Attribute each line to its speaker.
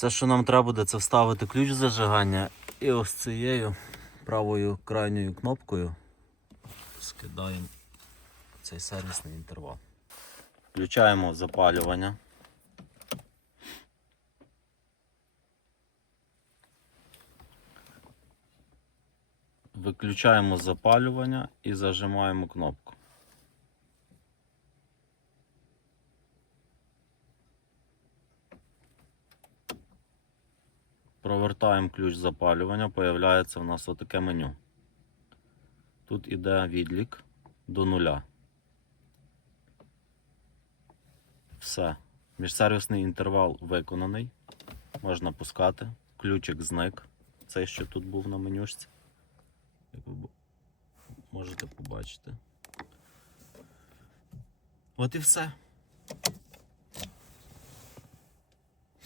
Speaker 1: Все, що нам треба буде, це вставити ключ зажигання і ось цією правою крайньою кнопкою скидаємо цей сервісний інтервал. Включаємо запалювання. Виключаємо запалювання і зажимаємо кнопку. Провертаємо ключ запалювання, появляється в нас отаке меню. Тут іде відлік до нуля. Все. Міжсервісний інтервал виконаний. Можна пускати. Ключик зник. Цей, що тут був на менюшці. Як ви можете побачити. От і все.